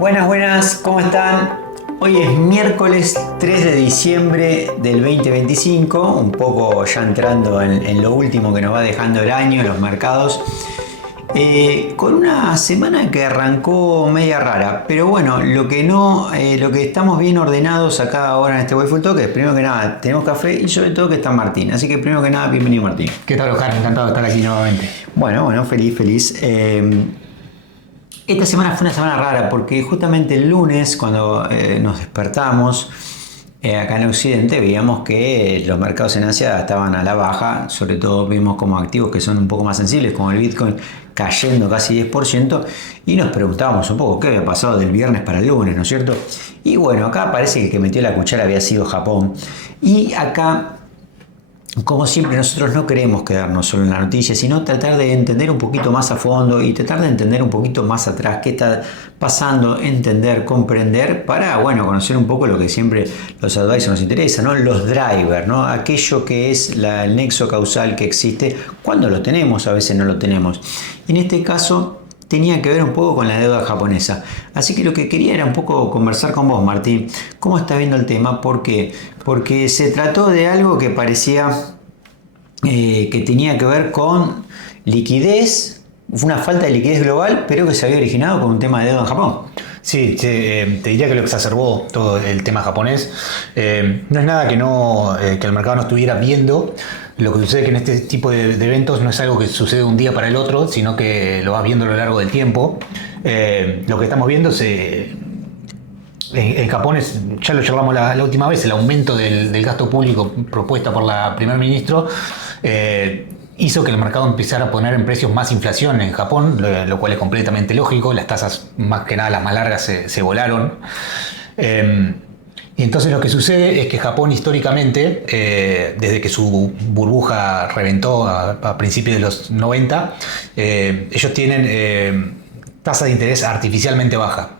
Buenas, buenas, ¿cómo están? Hoy es miércoles 3 de diciembre del 2025, un poco ya entrando en lo último que nos va dejando el año, los mercados, con una semana que arrancó media rara, pero bueno, lo que estamos bien ordenados acá ahora en este Wayful Talk es, primero que nada, tenemos café y sobre todo que está Martín, así que primero que nada, bienvenido Martín. ¿Qué tal, Oscar? Encantado de estar aquí nuevamente. Bueno, feliz. Esta semana fue una semana rara porque justamente el lunes cuando nos despertamos acá en Occidente veíamos que los mercados en Asia estaban a la baja, sobre todo vimos como activos que son un poco más sensibles como el Bitcoin cayendo casi 10% y nos preguntábamos un poco qué había pasado del viernes para el lunes, ¿no es cierto? Y bueno, acá parece que el que metió la cuchara había sido Japón y acá, como siempre, nosotros no queremos quedarnos solo en la noticia, sino tratar de entender un poquito más a fondo y tratar de entender un poquito más atrás qué está pasando, entender, comprender, para, bueno, conocer un poco lo que siempre los advisors nos interesa, ¿no? Los drivers, ¿no? Aquello que es el nexo causal que existe, cuando lo tenemos, a veces no lo tenemos. En este caso tenía que ver un poco con la deuda japonesa. Así que lo que quería era un poco conversar con vos, Martín. ¿Cómo estás viendo el tema? ¿Por qué? Porque se trató de algo que parecía que tenía que ver con liquidez, fue una falta de liquidez global, pero que se había originado con un tema de deuda en Japón. Sí, te diría que lo exacerbó todo el tema japonés. No es nada que el mercado no estuviera viendo. Lo que sucede es que en este tipo de eventos no es algo que sucede de un día para el otro, sino que lo vas viendo a lo largo del tiempo. Lo que estamos viendo en Japón ya lo charlamos la última vez, el aumento del gasto público propuesta por la primer ministro hizo que el mercado empezara a poner en precios más inflación en Japón, lo cual es completamente lógico. Las tasas, más que nada las más largas, se volaron. Y entonces lo que sucede es que Japón históricamente, desde que su burbuja reventó a principios de los 90, ellos tienen tasa de interés artificialmente baja.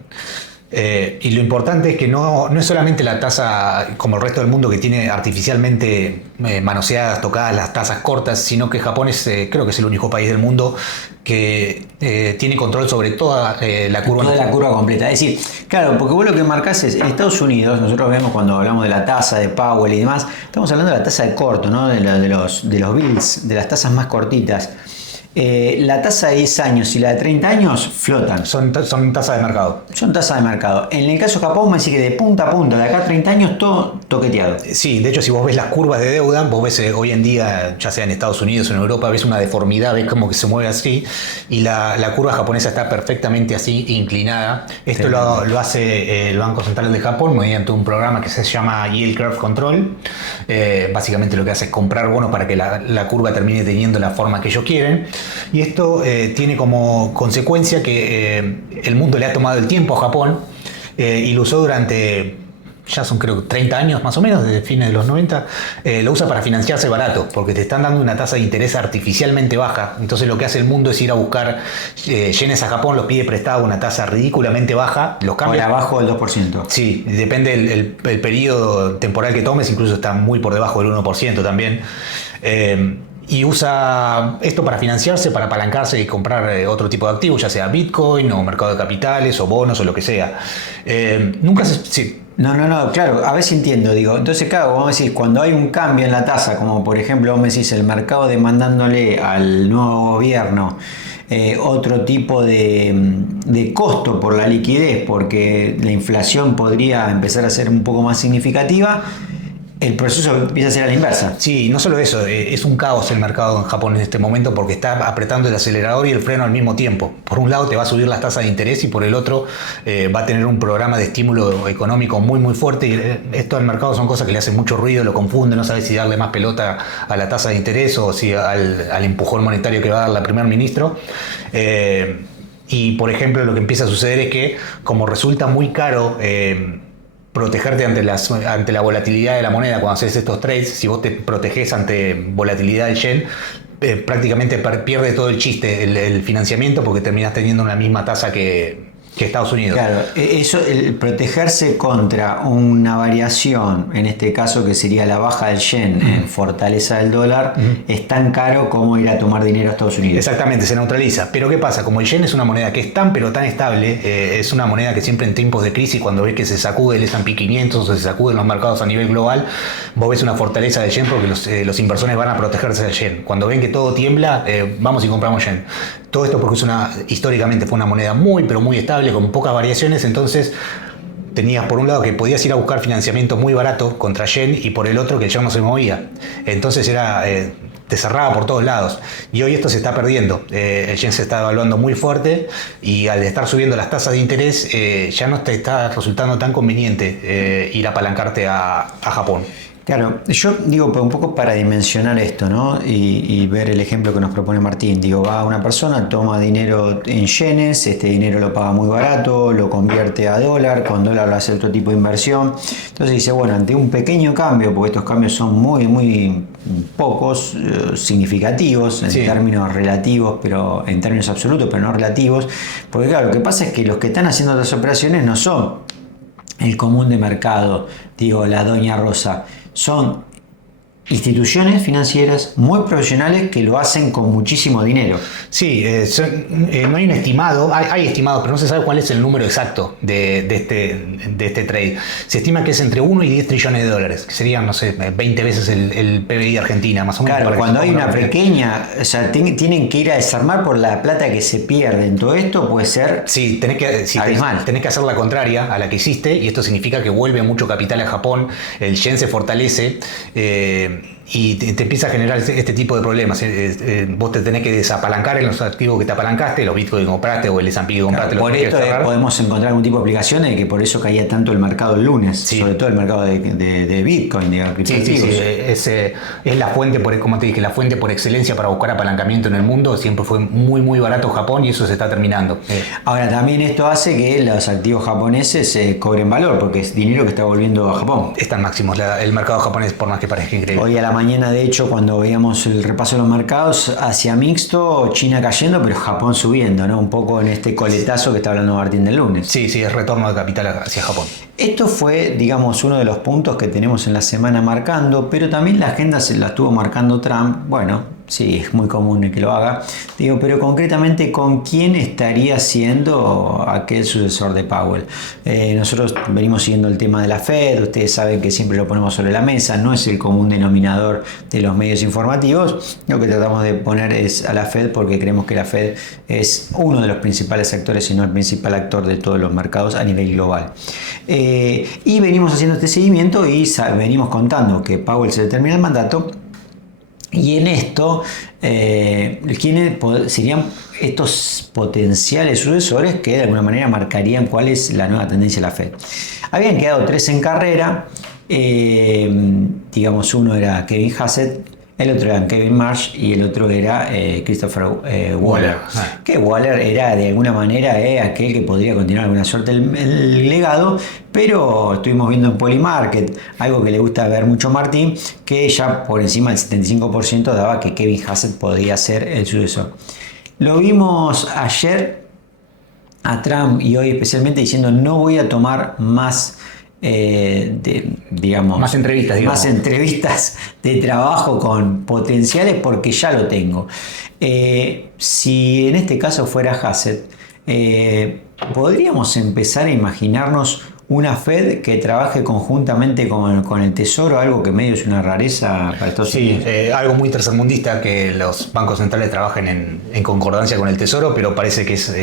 Y lo importante es que no es solamente la tasa como el resto del mundo que tiene artificialmente manoseadas, tocadas las tasas cortas, sino que Japón creo que es el único país del mundo que tiene control sobre toda la curva. Toda la curva completa. Es decir, claro, porque vos lo que marcás es, en Estados Unidos, nosotros vemos cuando hablamos de la tasa de Powell y demás, estamos hablando de la tasa de corto, ¿no? de los bills, de las tasas más cortitas. La tasa de 10 años y la de 30 años flotan. Son tasas de mercado. Son tasas de mercado. En el caso de Japón me dice que de punta a punta, de acá a 30 años, todo toqueteado. Sí, de hecho, si vos ves las curvas de deuda, vos ves hoy en día, ya sea en Estados Unidos o en Europa, ves una deformidad, ves como que se mueve así, y la curva japonesa está perfectamente así, inclinada. Esto sí. Lo hace el Banco Central de Japón mediante un programa que se llama Yield Curve Control. Básicamente lo que hace es comprar bonos para que la curva termine teniendo la forma que ellos quieren. Y esto tiene como consecuencia que el mundo le ha tomado el tiempo a Japón y lo usó durante, ya son creo 30 años más o menos, desde fines de los 90, lo usa para financiarse barato, porque te están dando una tasa de interés artificialmente baja. Entonces lo que hace el mundo es ir a buscar yenes a Japón, los pide prestado a una tasa ridículamente baja, los cambia. Por abajo del 2%. Sí, depende el periodo temporal que tomes, incluso está muy por debajo del 1% también. Y usa esto para financiarse, para apalancarse y comprar otro tipo de activos, ya sea Bitcoin o mercado de capitales o bonos o lo que sea. Nunca se... Sí. No, claro, a ver si entiendo, digo, entonces claro, vamos a decir, cuando hay un cambio en la tasa, como por ejemplo vos me decís el mercado demandándole al nuevo gobierno otro tipo de costo por la liquidez, porque la inflación podría empezar a ser un poco más significativa, el proceso empieza a ser a la inversa. Sí, no solo eso, es un caos el mercado en Japón en este momento porque está apretando el acelerador y el freno al mismo tiempo. Por un lado te va a subir las tasas de interés y por el otro va a tener un programa de estímulo económico muy fuerte. Y esto al mercado son cosas que le hacen mucho ruido, lo confunde, no sabe si darle más pelota a la tasa de interés o si al empujón monetario que va a dar la primer ministro. Y por ejemplo lo que empieza a suceder es que como resulta muy caro protegerte ante la volatilidad de la moneda cuando haces estos trades, si vos te protegés ante volatilidad del yen, prácticamente pierde todo el chiste el financiamiento porque terminás teniendo una misma tasa que que Estados Unidos. Claro, eso, el protegerse contra una variación, en este caso que sería la baja del yen en fortaleza del dólar, es tan caro como ir a tomar dinero a Estados Unidos. Exactamente, se neutraliza. Pero ¿qué pasa? Como el yen es una moneda que es tan pero tan estable, es una moneda que siempre en tiempos de crisis, cuando ves que se sacude el S&P 500 o se sacuden los mercados a nivel global, vos ves una fortaleza del yen porque los inversores van a protegerse del yen. Cuando ven que todo tiembla, vamos y compramos yen. Todo esto porque históricamente fue una moneda muy pero muy estable, con pocas variaciones, entonces tenías por un lado que podías ir a buscar financiamiento muy barato contra yen y por el otro que el yen no se movía. Entonces te cerraba por todos lados. Y hoy esto se está perdiendo. El yen se está devaluando muy fuerte y al estar subiendo las tasas de interés ya no te está resultando tan conveniente ir a apalancarte a Japón. Claro, yo digo un poco para dimensionar esto, ¿no? Y ver el ejemplo que nos propone Martín. Digo, va una persona, toma dinero en yenes, este dinero lo paga muy barato, lo convierte a dólar, con dólar lo hace otro tipo de inversión. Entonces dice, bueno, ante un pequeño cambio, porque estos cambios son muy, muy pocos, significativos en términos relativos, pero en términos absolutos, pero no relativos. Porque claro, lo que pasa es que los que están haciendo las operaciones no son el común de mercado, digo, la Doña Rosa. Son instituciones financieras muy profesionales que lo hacen con muchísimo dinero. Sí, no hay un estimado, hay estimados, pero no se sabe cuál es el número exacto de este trade. Se estima que es entre 1 y 10 trillones de dólares, que serían, no sé, 20 veces el PBI de Argentina, más o menos. Claro, cuando hay una pequeña, o sea, tienen que ir a desarmar por la plata que se pierde en todo esto, puede ser. Sí, tenés que hacer la contraria a la que hiciste, y esto significa que vuelve mucho capital a Japón, el yen se fortalece, y te empieza a generar este tipo de problemas. Vos te tenés que desapalancar en los activos que te apalancaste, los bitcoins que compraste o el S&P que compraste. Claro, por esto podemos encontrar algún tipo de aplicación de que por eso caía tanto el mercado el lunes, sobre todo el mercado de bitcoin, de criptoactivos. Es la fuente, como te dije, la fuente por excelencia para buscar apalancamiento en el mundo. Siempre fue muy muy barato Japón y eso se está terminando. Ahora también esto hace que los activos japoneses cobren valor porque es dinero que está volviendo a Japón. Están máximos el mercado japonés, por más que parezca increíble. Hoy a la mañana, de hecho, cuando veíamos el repaso de los mercados, hacia mixto, China cayendo, pero Japón subiendo, ¿no? Un poco en este coletazo que está hablando Martín del lunes. Sí, es retorno de capital hacia Japón. Esto fue, digamos, uno de los puntos que tenemos en la semana marcando, pero también la agenda se la estuvo marcando Trump. Bueno, sí, es muy común que lo haga. Digo, pero concretamente, ¿con quién estaría siendo aquel sucesor de Powell? Nosotros venimos siguiendo el tema de la Fed. Ustedes saben que siempre lo ponemos sobre la mesa. No es el común denominador de los medios informativos. Lo que tratamos de poner es a la Fed porque creemos que la Fed es uno de los principales actores, si no el principal actor de todos los mercados a nivel global. Y venimos haciendo este seguimiento y venimos contando que Powell se le termina el mandato. Y en esto, ¿quiénes serían estos potenciales sucesores que de alguna manera marcarían cuál es la nueva tendencia de la Fed? Habían quedado 3 en carrera, digamos, uno era Kevin Hassett, el otro era Kevin Marsh y el otro era Christopher Waller. Que Waller era de alguna manera aquel que podría continuar alguna suerte el legado, pero estuvimos viendo en Polymarket, algo que le gusta ver mucho a Martín, que ya por encima del 75% daba que Kevin Hassett podría ser el sucesor. Lo vimos ayer a Trump y hoy especialmente diciendo no voy a tomar más más entrevistas de trabajo con potenciales porque ya lo tengo. Si en este caso fuera Hassett, podríamos empezar a imaginarnos una Fed que trabaje conjuntamente con el Tesoro, algo que medio es una rareza para Estados Unidos. Sí, algo muy tercermundista que los bancos centrales trabajen en concordancia con el Tesoro, pero parece que es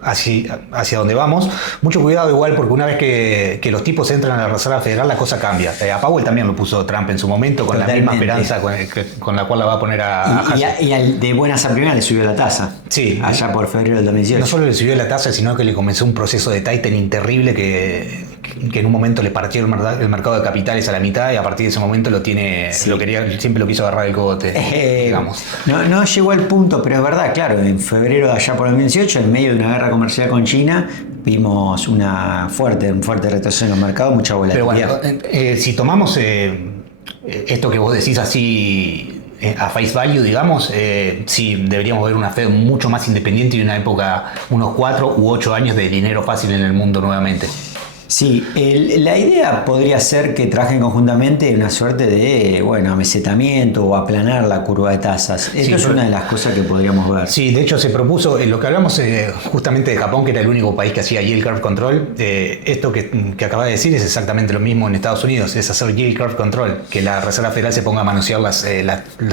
hacia donde vamos. Mucho cuidado igual porque una vez que los tipos entran a la Reserva Federal la cosa cambia. A Powell también lo puso Trump en su momento con Totalmente. La misma esperanza con la cual la va a poner a Hassett. Y de buenas a primeras le subió la tasa. Sí. Allá por febrero del 2018. No solo le subió la tasa, sino que le comenzó un proceso de tightening terrible que en un momento le partió el mercado de capitales a la mitad y a partir de ese momento siempre lo quiso agarrar el cogote, digamos. No llegó al punto, pero es verdad, claro, en febrero de allá por el 2018, en medio de una guerra comercial con China, vimos un fuerte retroceso en los mercados, mucha volatilidad. Pero bueno, si tomamos esto que vos decís así a face value, digamos, sí, deberíamos ver una Fed mucho más independiente y una época, unos 4 u 8 años de dinero fácil en el mundo nuevamente. Sí, la idea podría ser que trabajen conjuntamente una suerte de, bueno, amesetamiento o aplanar la curva de tasas. Esto es una de las cosas que podríamos ver. Sí, de hecho se propuso, lo que hablamos justamente de Japón, que era el único país que hacía yield curve control, esto que acabas de decir es exactamente lo mismo en Estados Unidos, es hacer yield curve control, que la Reserva Federal se ponga a manosear las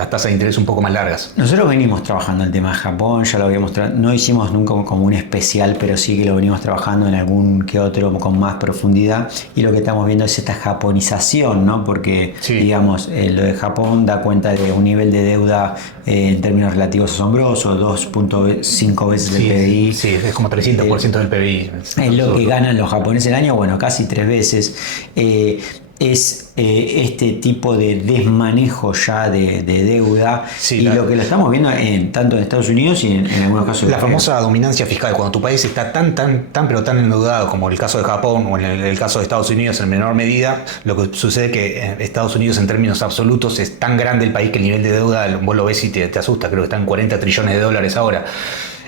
tasas de interés un poco más largas. Nosotros venimos trabajando el tema de Japón, ya lo habíamos no hicimos nunca como un especial, pero sí que lo venimos trabajando en algún que otro con más profundidad, y lo que estamos viendo es esta japonización, ¿no? Porque digamos, lo de Japón da cuenta de un nivel de deuda en términos relativos asombroso, 2.5 veces el PBI. Sí, es como 300% del PBI. Es lo que ganan los japoneses al año, bueno, casi 3 veces. Es este tipo de desmanejo ya de deuda, y lo que lo estamos viendo tanto en Estados Unidos y en algunos casos la famosa dominancia fiscal, cuando tu país está tan pero tan endeudado como el caso de Japón o en el caso de Estados Unidos en menor medida, lo que sucede es que Estados Unidos en términos absolutos es tan grande el país que el nivel de deuda vos lo ves y te asusta, creo que están 40 trillones de dólares ahora.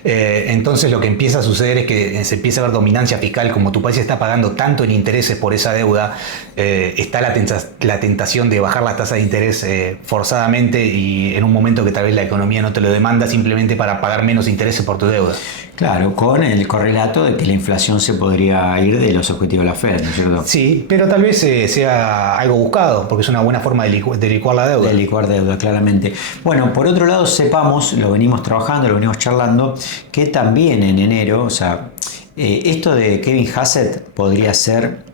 Entonces lo que empieza a suceder es que se empieza a ver dominancia fiscal. Como tu país está pagando tanto en intereses por esa deuda, está la tentación de bajar las tasas de interés forzadamente, y en un momento que tal vez la economía no te lo demanda, simplemente para pagar menos intereses por tu deuda. Claro, con el correlato de que la inflación se podría ir de los objetivos de la Fed, ¿no es cierto? Sí, pero tal vez sea algo buscado, porque es una buena forma de licuar la deuda. De licuar deuda, claramente. Bueno, por otro lado, sepamos, lo venimos trabajando, lo venimos charlando, que también en enero, o sea, esto de Kevin Hassett podría ser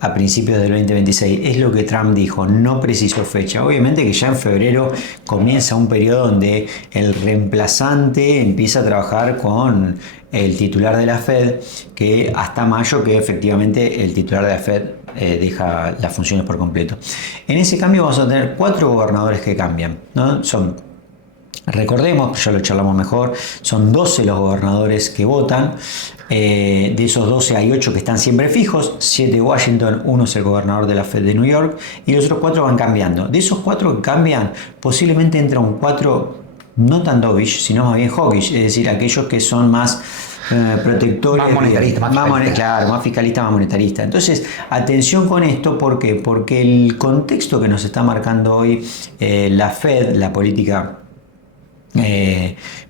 a principios del 2026, es lo que Trump dijo, no precisó fecha. Obviamente que ya en febrero comienza un periodo donde el reemplazante empieza a trabajar con el titular de la Fed, que hasta mayo que efectivamente el titular de la Fed deja las funciones por completo. En ese cambio vamos a tener 4 gobernadores que cambian, ¿no? Recordemos, ya lo charlamos mejor, son 12 los gobernadores que votan. De esos 12 hay 8 que están siempre fijos, 7 de Washington, 1 es el gobernador de la Fed de New York, y los otros 4 van cambiando. De esos 4 que cambian, posiblemente entra un 4 no tan dovish, sino más bien hawkish, es decir, aquellos que son más protectores, más monetarista, más fiscalista, más monetarista. Entonces, atención con esto, ¿por qué? Porque el contexto que nos está marcando hoy la Fed, la política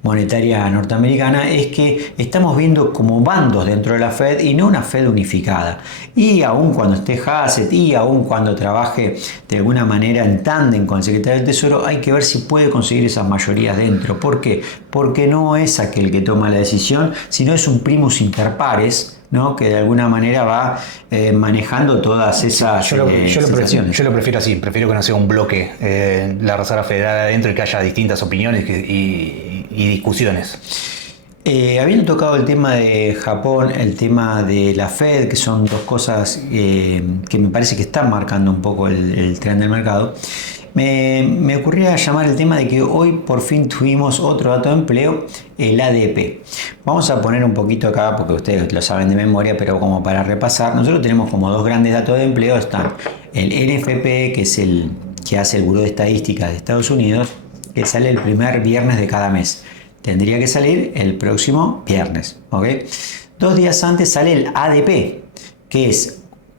monetaria norteamericana, es que estamos viendo como bandos dentro de la Fed y no una Fed unificada. Y aun cuando esté Hassett y aun cuando trabaje de alguna manera en tándem con el secretario del Tesoro, hay que ver si puede conseguir esas mayorías dentro. ¿Por qué? Porque no es aquel que toma la decisión, sino es un primus inter pares, ¿no? Que de alguna manera va manejando todas esas yo lo situaciones. Yo lo prefiero así, prefiero que no sea un bloque la Reserva Federal adentro y que haya distintas opiniones y discusiones. Habiendo tocado el tema de Japón, el tema de la Fed, que son dos cosas que me parece que están marcando un poco el tren del mercado, me ocurría llamar el tema de que hoy por fin tuvimos otro dato de empleo, el ADP. Vamos a poner un poquito acá, porque ustedes lo saben de memoria, pero como para repasar, nosotros tenemos como dos grandes datos de empleo. Están el NFP, que es el que hace el Buró de Estadísticas de Estados Unidos, que sale el primer viernes de cada mes. Tendría que salir el próximo viernes, ¿ok? 2 días antes sale el ADP, que es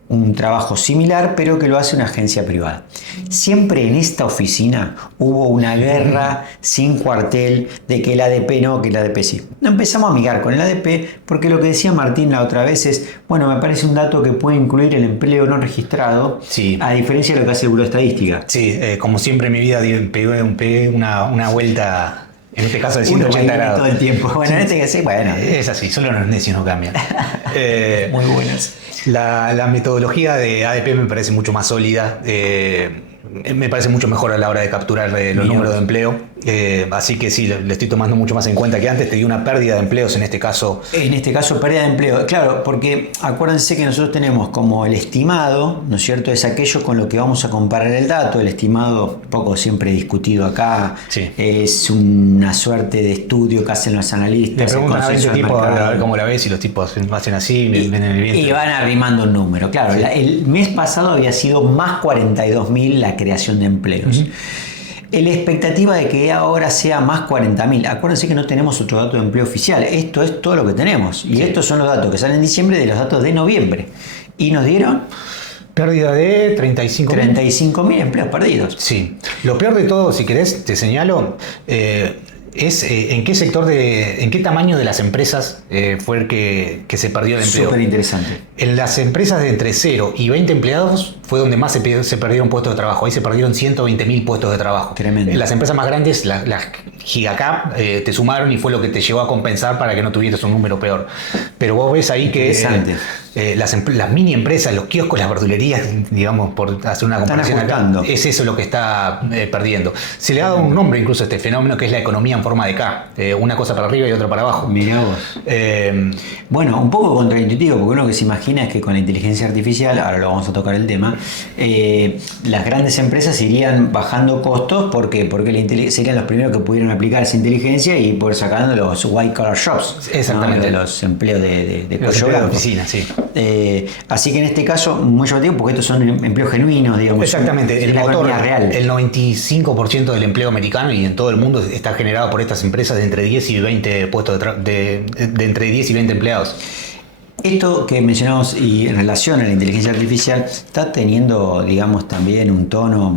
un trabajo similar, pero que lo hace una agencia privada. Siempre en esta oficina hubo una guerra sin cuartel de que el ADP no, que el ADP sí. No empezamos a amigar con el ADP porque lo que decía Martín la otra vez es, bueno, me parece un dato que puede incluir el empleo no registrado, sí, a diferencia de lo que hace el Buró de Estadística. Sí, como siempre en mi vida pegué una vuelta. En este caso de 180 grados. Todo el tiempo. Bueno, en este que sí, bueno. Es así, solo los necios no cambian. Muy buenos. La metodología de ADP me parece mucho más sólida. Me parece mucho mejor a la hora de capturar los números de empleo. Así que sí, le estoy tomando mucho más en cuenta que antes. Te dio una pérdida de empleos en este caso. En este caso, pérdida de empleo. Claro, porque acuérdense que nosotros tenemos como el estimado, ¿no es cierto? Es aquello con lo que vamos a comparar el dato. El estimado, poco siempre discutido acá, sí, es una suerte de estudio que hacen los analistas. Le preguntan a 20 tipos a ver cómo la ves y los tipos hacen así, ven el viento. Y van arrimando un número. Claro, sí. El mes pasado había sido más 42.000 la creación de empleos. La expectativa de que ahora sea más 40.000. Acuérdense que no tenemos otro dato de empleo oficial. Esto es todo lo que tenemos. Y estos son los datos que salen en diciembre de los datos de noviembre. Y nos dieron pérdida de 35.000 empleos perdidos. Sí. Lo peor de todo, si querés, te señalo, es en qué sector en qué tamaño de las empresas fue el que se perdió el empleo. Súper interesante. En las empresas de entre 0 y 20 empleados fue donde más se perdieron puestos de trabajo. Ahí se perdieron 120.000 puestos de trabajo. Tremendo. En las empresas más grandes, las Gigacap, te sumaron y fue lo que te llevó a compensar para que no tuvieras un número peor. Pero vos ves ahí que las mini empresas, los kioscos, las verdulerías, digamos, por hacer una comparación acá, es eso lo que está perdiendo. Se le ha dado un nombre incluso a este fenómeno, que es la economía en forma de K. Una cosa para arriba y otra para abajo. Mirá vos. Bueno, un poco contraintuitivo, porque uno que se imagina es que con la inteligencia artificial, ahora lo vamos a tocar el tema, las grandes empresas irían bajando costos. ¿Por qué? Porque serían los primeros que pudieran aplicar esa inteligencia y poder sacando los white collar jobs. Exactamente. ¿No? Los empleos de los empleos de oficina, sí. Así que en este caso, muy llamativo, porque estos son empleos genuinos, digamos. Exactamente, el motor real. El 95% del empleo americano y en todo el mundo está generado por estas empresas de entre 10 y 20 puestos de entre 10 y 20 empleados. Esto que mencionamos y en relación a la inteligencia artificial está teniendo, digamos, también un tono,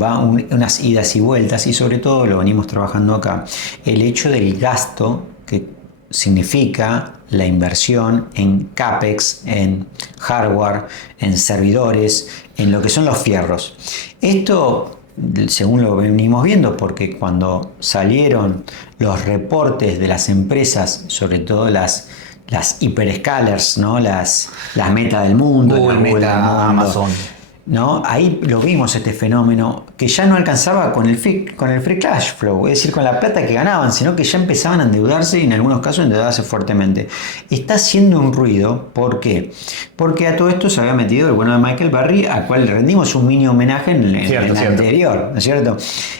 unas idas y vueltas, y sobre todo lo venimos trabajando acá, el hecho del gasto que significa la inversión en CAPEX, en hardware, en servidores, en lo que son los fierros. Esto, según lo venimos viendo, porque cuando salieron los reportes de las empresas, sobre todo las hiperscalers, ¿no? las Meta del mundo, Google, Meta, Amazon, ¿no? Ahí lo vimos, este fenómeno que ya no alcanzaba con el free cash flow, es decir, con la plata que ganaban, sino que ya empezaban a endeudarse y en algunos casos endeudarse fuertemente. Está haciendo un ruido. ¿Por qué? Porque a todo esto se había metido el bueno de Michael Burry, al cual le rendimos un mini homenaje en el anterior, ¿no es cierto?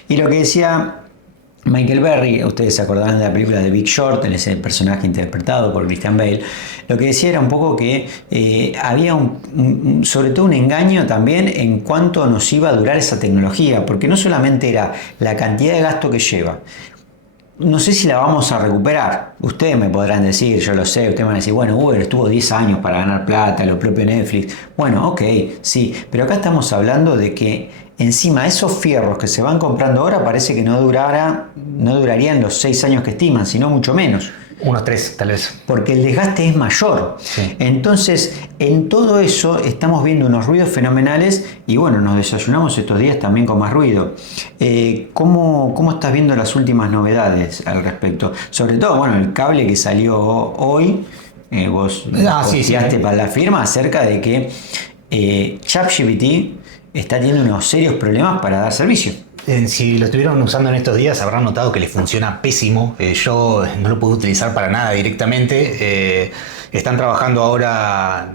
Y lo que decía Michael Burry, ustedes se acordarán de la película de Big Short, ese personaje interpretado por Christian Bale, lo que decía era un poco que había sobre todo un engaño también en cuánto nos iba a durar esa tecnología, porque no solamente era la cantidad de gasto que lleva, no sé si la vamos a recuperar. Ustedes me podrán decir, yo lo sé, ustedes van a decir, bueno, Uber estuvo 10 años para ganar plata, lo propio Netflix. Bueno, ok, sí, pero acá estamos hablando de que encima esos fierros que se van comprando ahora parece que no durarían los 6 años que estiman, sino mucho menos. Unos 3, tal vez. Porque el desgaste es mayor. Sí. Entonces, en todo eso estamos viendo unos ruidos fenomenales y bueno, nos desayunamos estos días también con más ruido. ¿Cómo estás viendo las últimas novedades al respecto? Sobre todo, bueno, el cable que salió hoy, vos posteaste para la firma acerca de que ChatGPT está teniendo unos serios problemas para dar servicio. Si lo estuvieron usando en estos días habrán notado que les funciona pésimo. Yo no lo puedo utilizar para nada directamente. Están trabajando ahora,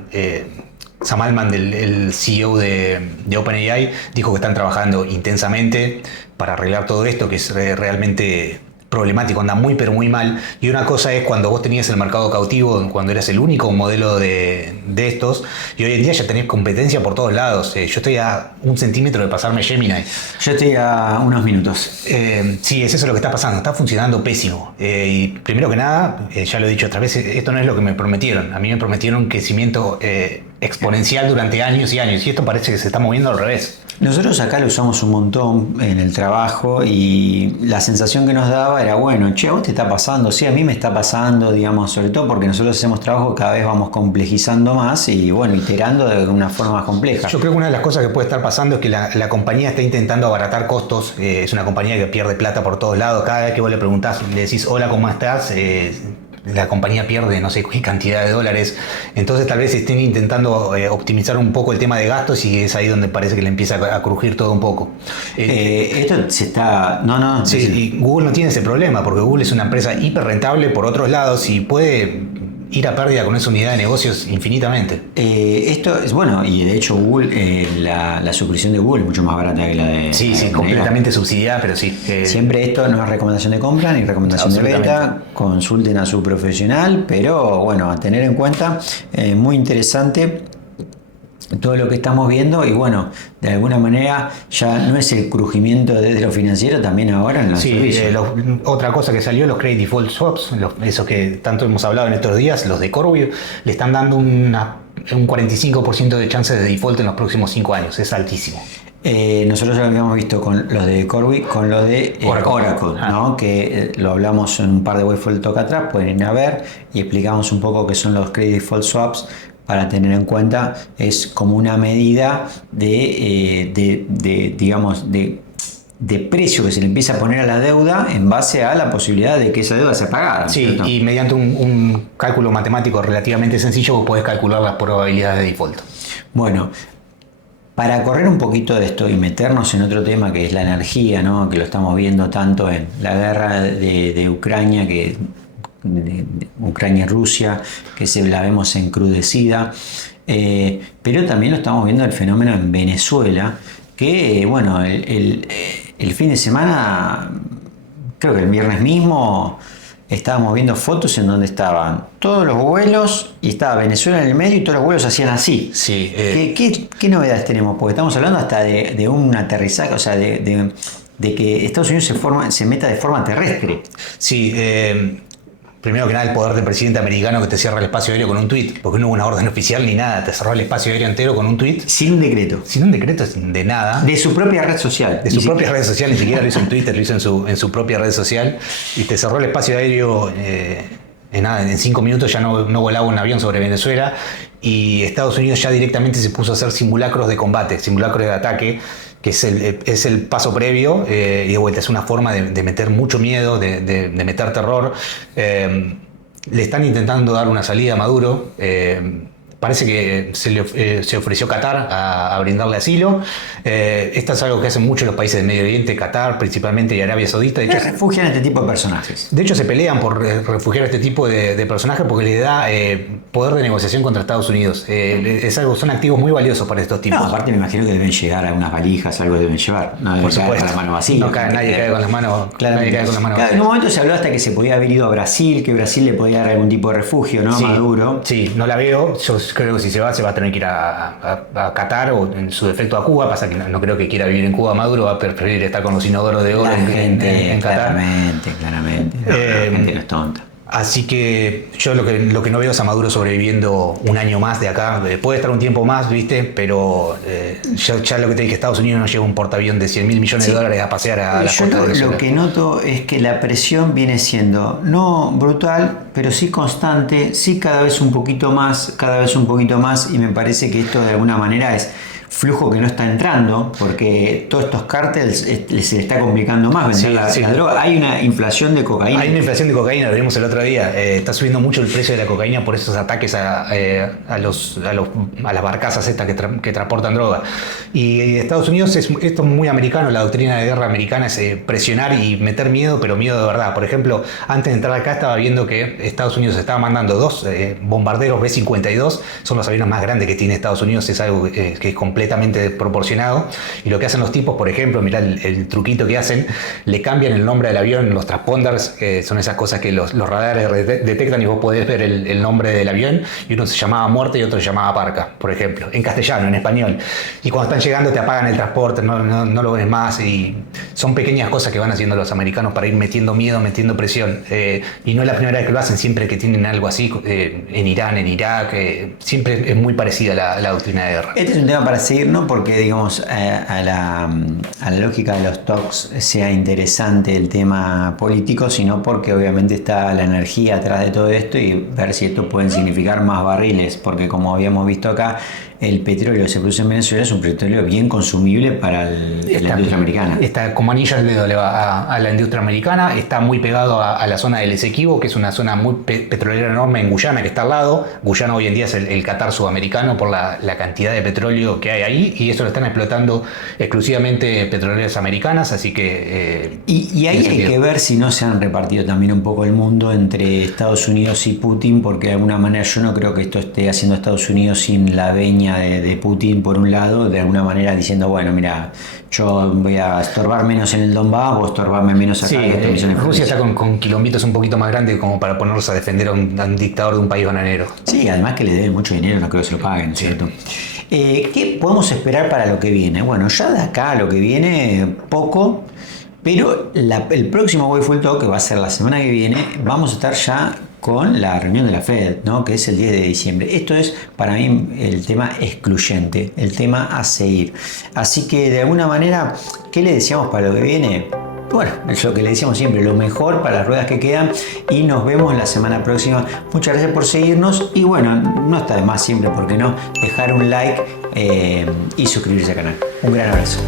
Sam Altman, el CEO de OpenAI, dijo que están trabajando intensamente para arreglar todo esto, que es realmente problemático, anda muy pero muy mal. Y una cosa es cuando vos tenías el mercado cautivo, cuando eras el único modelo de estos, y hoy en día ya tenés competencia por todos lados. Yo estoy a 1 centímetro de pasarme Gemini. Yo estoy a unos minutos. Sí, es eso lo que está pasando, está funcionando pésimo. Y primero que nada, ya lo he dicho otra vez, esto no es lo que me prometieron. A mí me prometieron crecimiento exponencial durante años y años, y esto parece que se está moviendo al revés. Nosotros acá lo usamos un montón en el trabajo y la sensación que nos daba era, bueno, che, ¿a vos te está pasando? Sí, a mí me está pasando, digamos, sobre todo porque nosotros hacemos trabajo que cada vez vamos complejizando más y, bueno, iterando de una forma más compleja. Yo creo que una de las cosas que puede estar pasando es que la compañía está intentando abaratar costos. Es una compañía que pierde plata por todos lados. Cada vez que vos le preguntás, le decís, hola, ¿cómo estás?, la compañía pierde no sé qué cantidad de dólares. Entonces tal vez estén intentando optimizar un poco el tema de gastos y es ahí donde parece que le empieza a crujir todo un poco. Esto se está... No. Sí, y Google no tiene ese problema porque Google es una empresa hiper rentable por otros lados y puede ir a pérdida con esa unidad de negocios infinitamente. Esto es bueno, y de hecho Google, la suscripción de Google es mucho más barata que la de... Sí, completamente subsidiada, pero sí. Siempre esto no es recomendación de compra ni recomendación de venta, consulten a su profesional, pero bueno, a tener en cuenta, muy interesante todo lo que estamos viendo y bueno, de alguna manera ya no es el crujimiento desde lo financiero, también ahora en los servicios. Otra cosa que salió, los credit default swaps, esos que tanto hemos hablado en estos días, los de CoreWeave, le están dando un 45% de chances de default en los próximos 5 años, es altísimo. Nosotros lo habíamos visto con los de CoreWeave, con los de Oracle, ¿no? Que lo hablamos en un par de Waveform Talk atrás, pueden ir a ver y explicamos un poco qué son los credit default swaps para tener en cuenta. Es como una medida digamos, de precio que se le empieza a poner a la deuda en base a la posibilidad de que esa deuda sea pagada. Sí, ¿cierto? y mediante un cálculo matemático relativamente sencillo vos podés calcular las probabilidades de default. Bueno, para correr un poquito de esto y meternos en otro tema que es la energía, ¿no? Que lo estamos viendo tanto en la guerra de Ucrania, de Ucrania y Rusia, que la vemos encrudecida, pero también lo estamos viendo el fenómeno en Venezuela, que bueno, el fin de semana, creo que el viernes mismo, estábamos viendo fotos en donde estaban todos los vuelos y estaba Venezuela en el medio y todos los vuelos hacían así. Sí, ¿Qué novedades tenemos? Porque estamos hablando hasta de un aterrizaje, o sea, de que Estados Unidos se meta de forma terrestre. Sí, primero que nada el poder del presidente americano que te cierra el espacio aéreo con un tuit, porque no hubo una orden oficial ni nada, te cerró el espacio aéreo entero con un tuit. Sin un decreto. Sin un decreto de nada. De su propia red social. De su propia red social, ni siquiera lo hizo en Twitter, lo hizo en su propia red social. Y te cerró el espacio aéreo en 5 minutos, ya no volaba un avión sobre Venezuela. Y Estados Unidos ya directamente se puso a hacer simulacros de combate, simulacros de ataque, que es el paso previo, y de vuelta es una forma de meter mucho miedo, de meter terror. Le están intentando dar una salida a Maduro. Parece que se ofreció Qatar a brindarle asilo. Esto es algo que hacen muchos los países del Medio Oriente, Qatar principalmente y Arabia Saudita. Se refugian a este tipo de personajes. De hecho, se pelean por refugiar a este tipo de personajes porque les da poder de negociación contra Estados Unidos. Son activos muy valiosos para estos tipos. No, aparte me imagino que deben llegar a unas valijas, algo deben llevar. No deben por caer supuesto. con la mano vacía. No nadie cae con las manos. Nadie cae con las manos vacías. En un momento se habló hasta que se podía haber ido a Brasil, que Brasil le podía dar algún tipo de refugio, ¿no? Sí, a Maduro. Sí, no la veo. Yo creo que si se va a tener que ir a Qatar o en su defecto a Cuba. Pasa que no creo que quiera vivir en Cuba. Maduro va a preferir estar con los inodoros de oro en Qatar. Claramente. La gente no es tonta. Así que yo lo que no veo es a Maduro sobreviviendo un año más de acá. Puede estar un tiempo más, ¿viste? Pero ya lo que te dije, Estados Unidos no lleva un portaavión de 100 mil millones de dólares a pasear a la costa de Venezuela. Lo que noto es que la presión viene siendo no brutal, pero sí constante, sí cada vez un poquito más, y me parece que esto de alguna manera es flujo que no está entrando, porque todos estos cárteles se les está complicando más vender la droga. Hay una inflación de cocaína. Hay una inflación de cocaína, lo vimos el otro día. Está subiendo mucho el precio de la cocaína por esos ataques a las barcazas estas que transportan droga. Y Estados Unidos, esto es muy americano, la doctrina de guerra americana es presionar y meter miedo, pero miedo de verdad. Por ejemplo, antes de entrar acá estaba viendo que Estados Unidos estaba mandando 2 bombarderos B-52, son los aviones más grandes que tiene Estados Unidos, es algo que es completamente proporcionado. Y lo que hacen los tipos, por ejemplo, mirá el truquito que hacen, le cambian el nombre del avión, los transponders, que son esas cosas que los radares detectan y vos podés ver el nombre del avión, y uno se llamaba Muerte y otro se llamaba Parca, por ejemplo, en castellano, en español. Y cuando están llegando te apagan el transporte, no lo ves más, y son pequeñas cosas que van haciendo los americanos para ir metiendo miedo, metiendo presión. Y no es la primera vez que lo hacen, siempre que tienen algo así, en Irán, en Irak, siempre es muy parecida la doctrina de guerra. Este es un tema para seguir, no porque digamos a la lógica de los talks sea interesante el tema político, sino porque obviamente está la energía atrás de todo esto y ver si esto pueden significar más barriles, porque como habíamos visto acá, el petróleo que se produce en Venezuela es un petróleo bien consumible para la industria americana. Está como anillo al dedo le va a la industria americana, está muy pegado a la zona del Esequibo, que es una zona muy petrolera enorme en Guyana, que está al lado. Guyana hoy en día es el Qatar sudamericano por la cantidad de petróleo que hay ahí, y eso lo están explotando exclusivamente petroleras americanas, así que... Y ahí hay que ver si no se han repartido también un poco el mundo entre Estados Unidos y Putin, porque de alguna manera yo no creo que esto esté haciendo Estados Unidos sin la veña de Putin por un lado, de alguna manera diciendo, bueno, mira, yo voy a estorbar menos en el Donbass, vos estorbarme menos acá. Sí, Rusia está con quilombitos un poquito más grandes como para ponerlos a defender a un dictador de un país bananero. Sí, además que le deben mucho dinero, no creo que se lo paguen, ¿cierto? ¿Qué podemos esperar para lo que viene? Bueno, ya de acá a lo que viene, poco, pero el próximo Way Full Talk, que va a ser la semana que viene, vamos a estar ya con la reunión de la Fed, ¿no? Que es el 10 de diciembre. Esto es para mí el tema excluyente, el tema a seguir. Así que de alguna manera, ¿qué le decíamos para lo que viene? Bueno, es lo que le decíamos siempre, lo mejor para las ruedas que quedan, y nos vemos la semana próxima. Muchas gracias por seguirnos y bueno, no está de más siempre, ¿por qué no? Dejar un like y suscribirse al canal. Un gran abrazo.